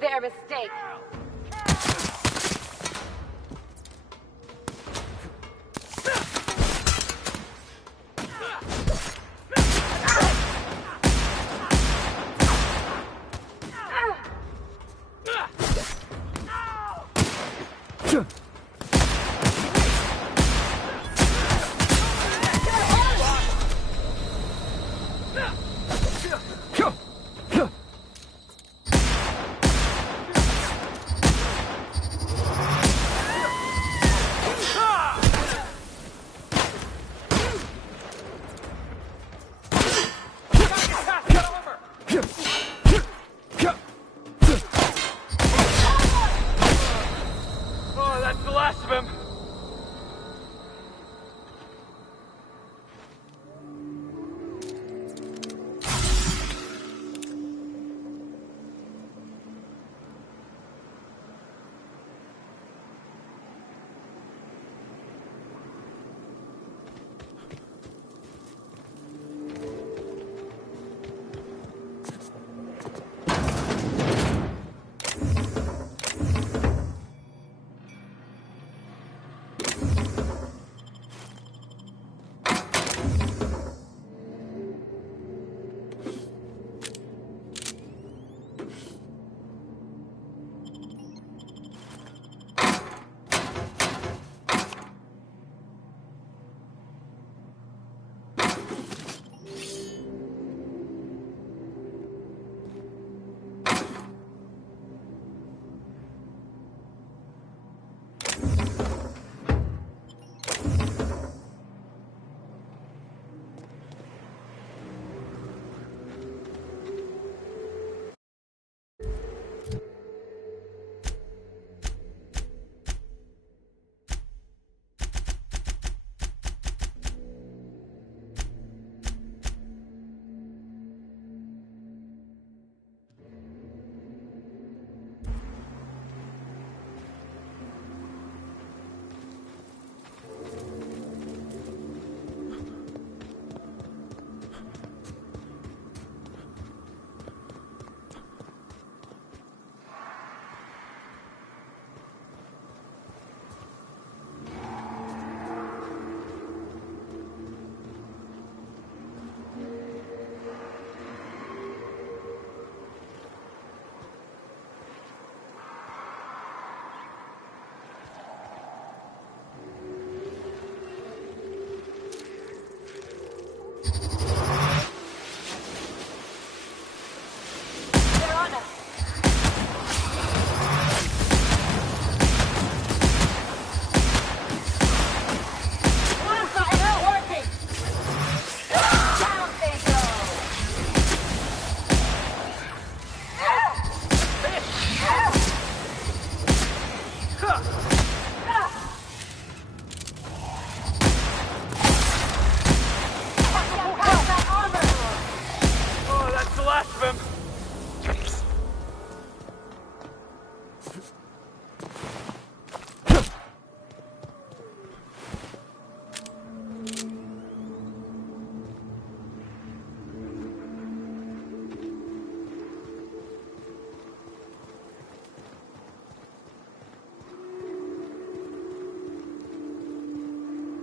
their mistake.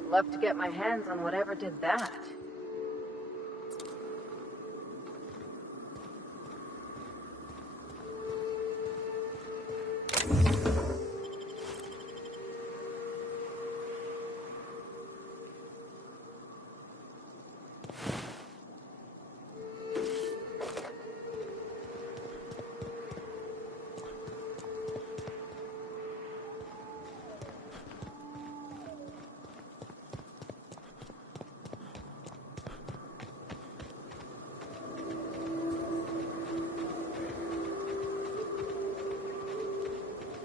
Love to get my hands on whatever did that.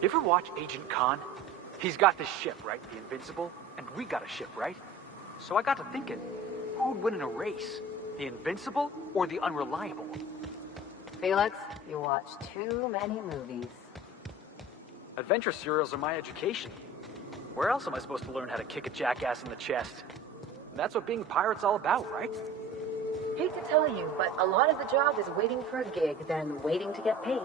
You ever watch Agent Khan? He's got this ship, right? The Invincible. And we got a ship, right? So I got to thinking, who'd win in a race? The Invincible or the Unreliable? Felix, you watch too many movies. Adventure serials are my education. Where else am I supposed to learn how to kick a jackass in the chest? That's what being a pirate's all about, right? Hate to tell you, but a lot of the job is waiting for a gig, then waiting to get paid.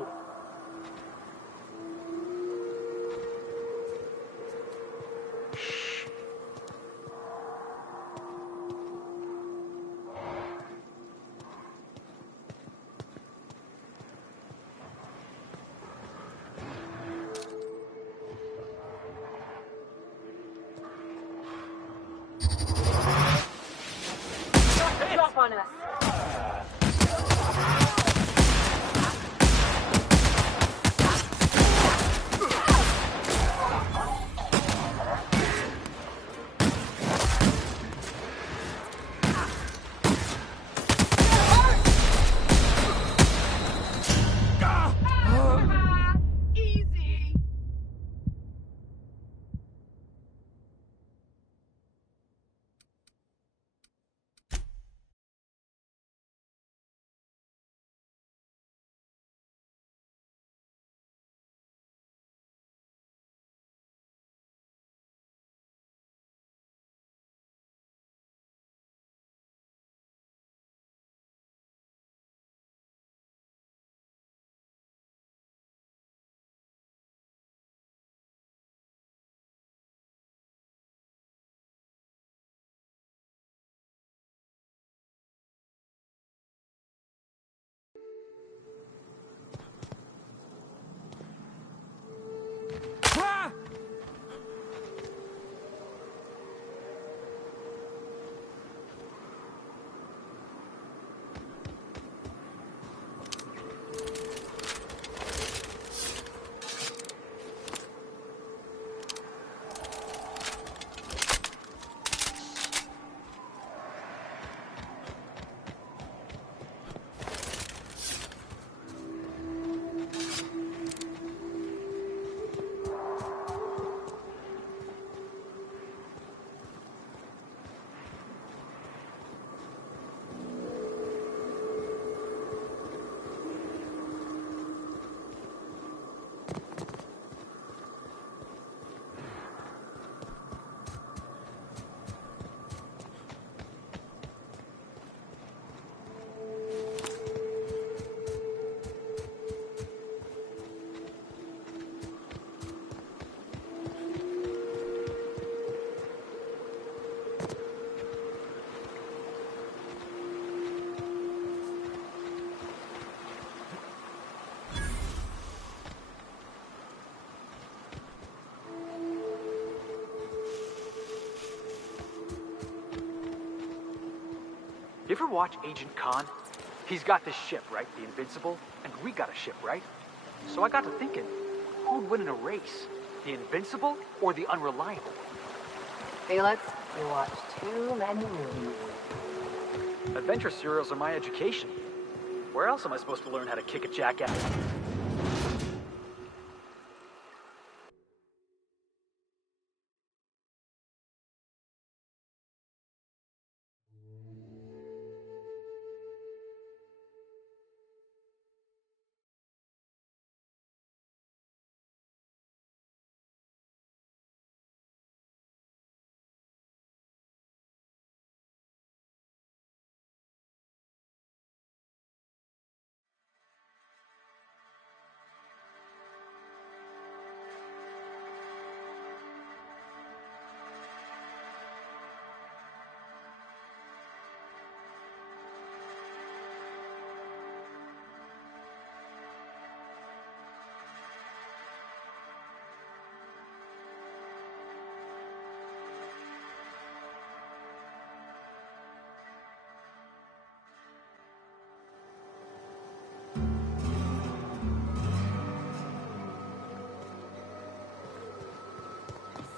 ever watch Agent Khan? He's got this ship, right? The Invincible, and we got a ship, right? So I got to thinking, who'd win in a race? The Invincible or the Unreliable? Felix, you watch too many movies. Adventure serials are my education. Where else am I supposed to learn how to kick a jackass?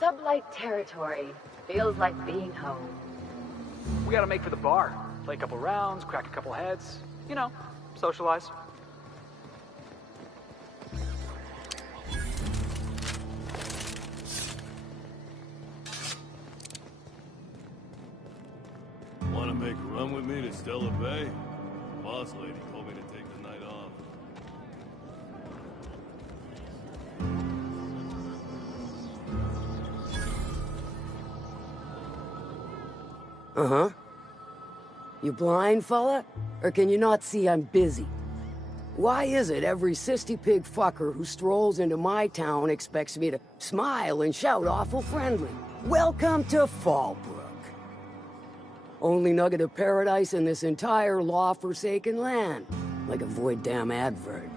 Sublight territory. Feels like being home. We gotta make for the bar. Play a couple rounds, crack a couple heads. You know, socialize. Want to make a run with me to Stella Bay? Boss lady told me to take the night off. Uh-huh. You blind, fella? Or can you not see I'm busy? Why is it every sissy pig fucker who strolls into my town expects me to smile and shout awful friendly? Welcome to Fallbrook. Only nugget of paradise in this entire law-forsaken land. Like a void damn advert.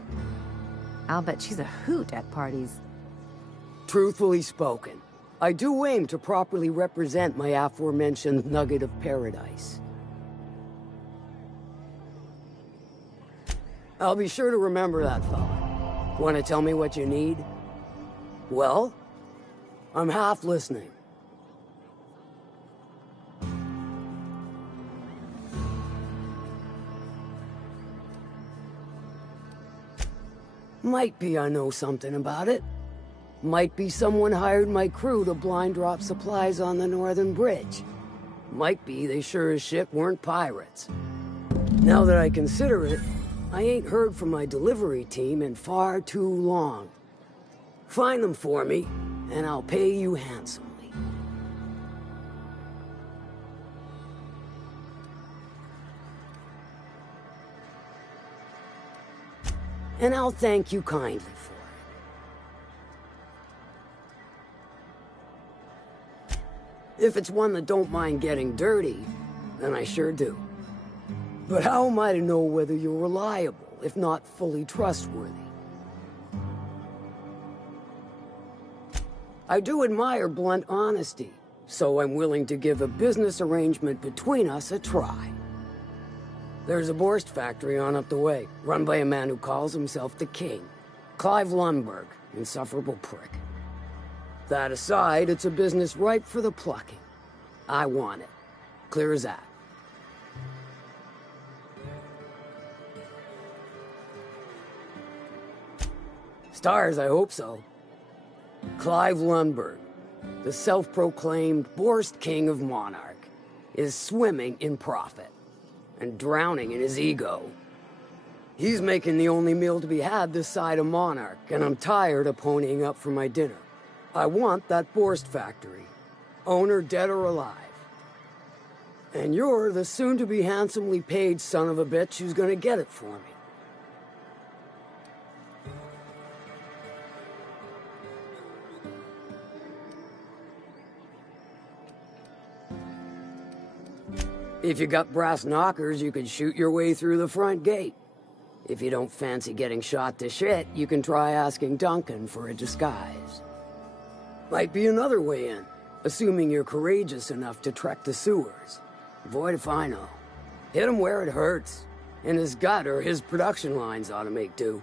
I'll bet she's a hoot at parties. Truthfully spoken, I do aim to properly represent my aforementioned nugget of paradise. I'll be sure to remember that, fella. Want to tell me what you need? Well, I'm half listening. Might be I know something about it. Might be someone hired my crew to blind drop supplies on the Northern Bridge. Might be they sure as shit weren't pirates. Now that I consider it, I ain't heard from my delivery team in far too long. Find them for me, and I'll pay you handsomely. And I'll thank you kindly for it. If it's one that don't mind getting dirty, then I sure do. But how am I to know whether you're reliable, if not fully trustworthy? I do admire blunt honesty, so I'm willing to give a business arrangement between us a try. There's a Borst factory on up the way, run by a man who calls himself the King. Clive Lundberg, insufferable prick. That aside, it's a business ripe for the plucking. I want it. Clear as that. Stars, I hope so. Clive Lundberg, the self-proclaimed Borst King of Monarch, is swimming in profit and drowning in his ego. He's making the only meal to be had this side of Monarch, and I'm tired of ponying up for my dinner. I want that Borst factory, owner dead or alive. And you're the soon-to-be handsomely paid son of a bitch who's gonna get it for me. If you got brass knockers, you can shoot your way through the front gate. If you don't fancy getting shot to shit, you can try asking Duncan for a disguise. Might be another way in, assuming you're courageous enough to trek the sewers. Void if I know. Hit him where it hurts. In his gut, or his production lines ought to make do.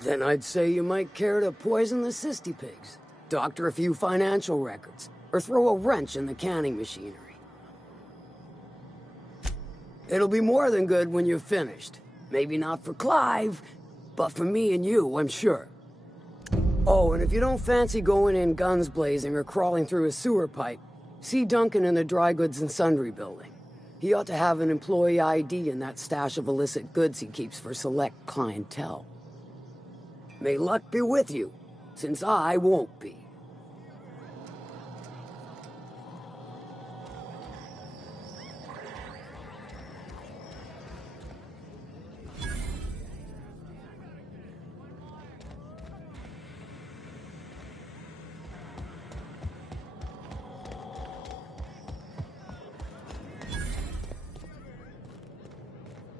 Then I'd say you might care to poison the cysty pigs, doctor a few financial records, or throw a wrench in the canning machinery. It'll be more than good when you're finished. Maybe not for Clive, but for me and you, I'm sure. Oh, and if you don't fancy going in guns blazing or crawling through a sewer pipe, see Duncan in the dry goods and sundry building. He ought to have an employee ID in that stash of illicit goods he keeps for select clientele. May luck be with you, since I won't be.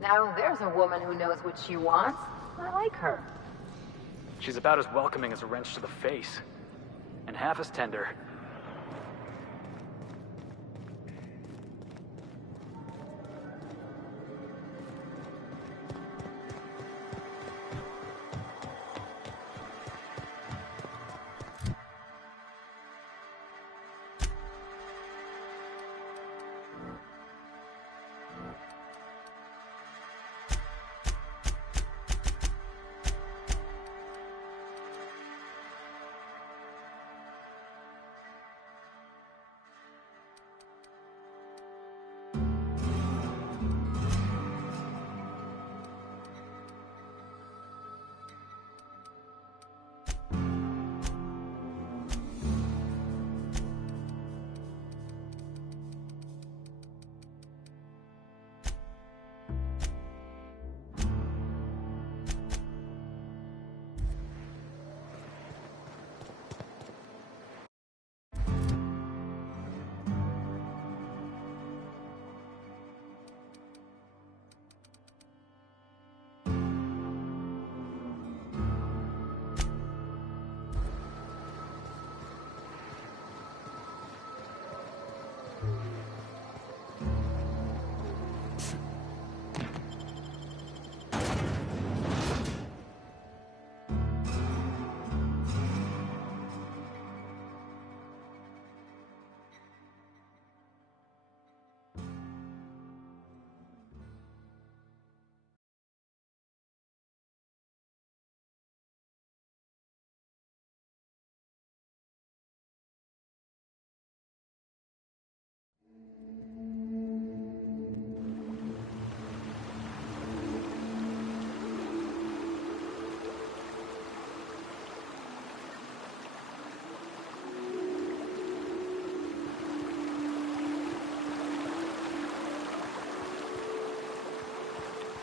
Now there's a woman who knows what she wants. I like her. She's about as welcoming as a wrench to the face. And half as tender.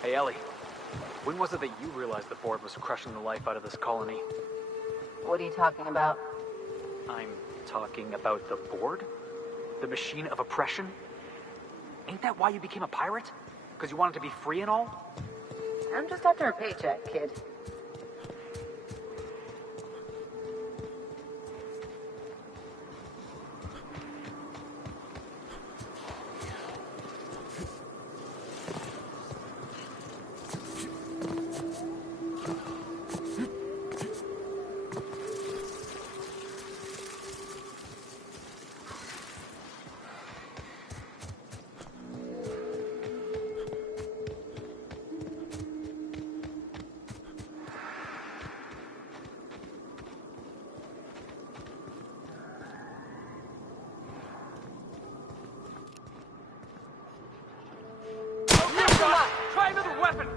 Hey, Ellie. When was it that you realized the board was crushing the life out of this colony? What are you talking about? I'm talking about the board? The machine of oppression? Ain't that why you became a pirate? Because you wanted to be free and all? I'm just after a paycheck, kid. Try another weapon!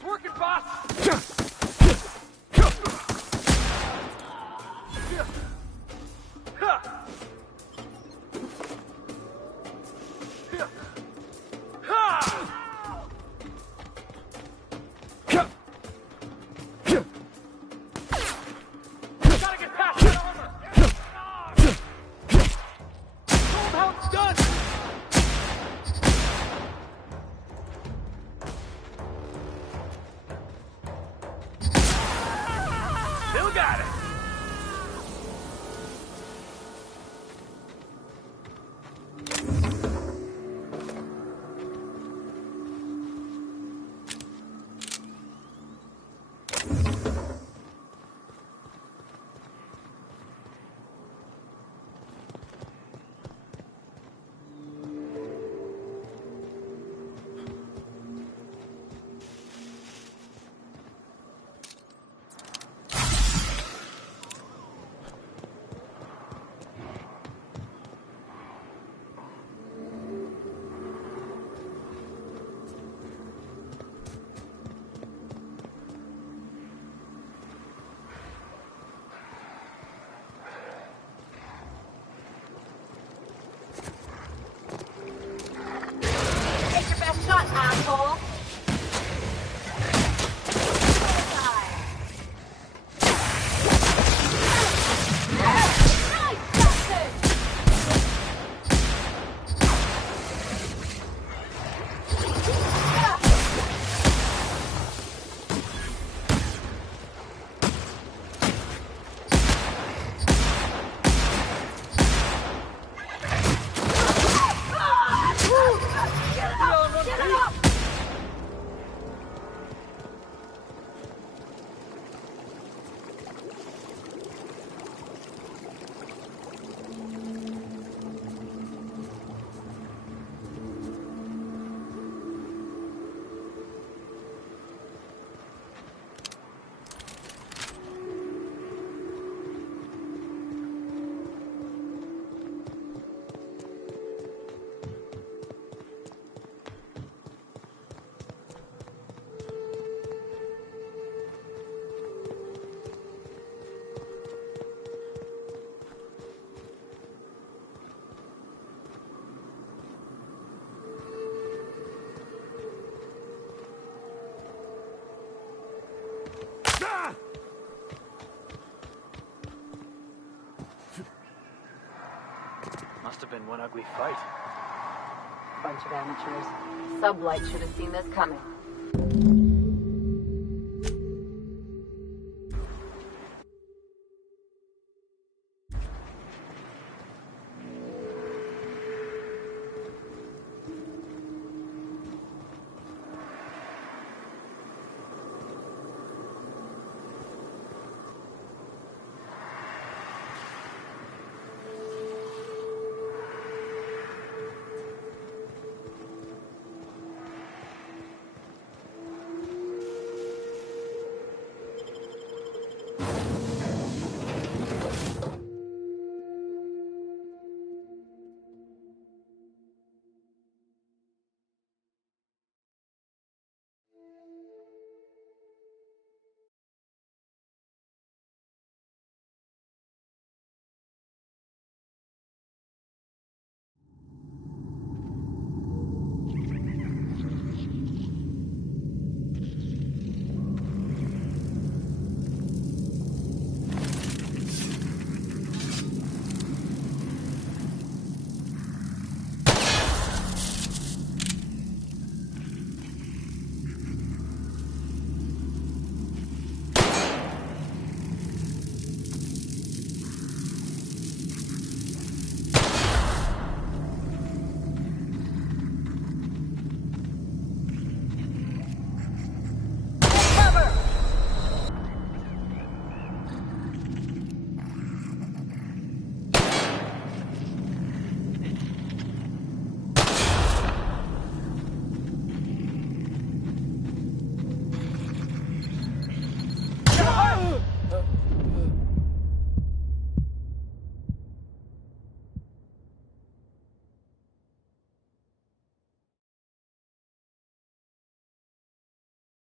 It's working, boss! Gotta get past that armor! Told how it's done! Still got it! Take your best shot, asshole! Must have been one ugly fight. Bunch of amateurs. Sublight should have seen this coming.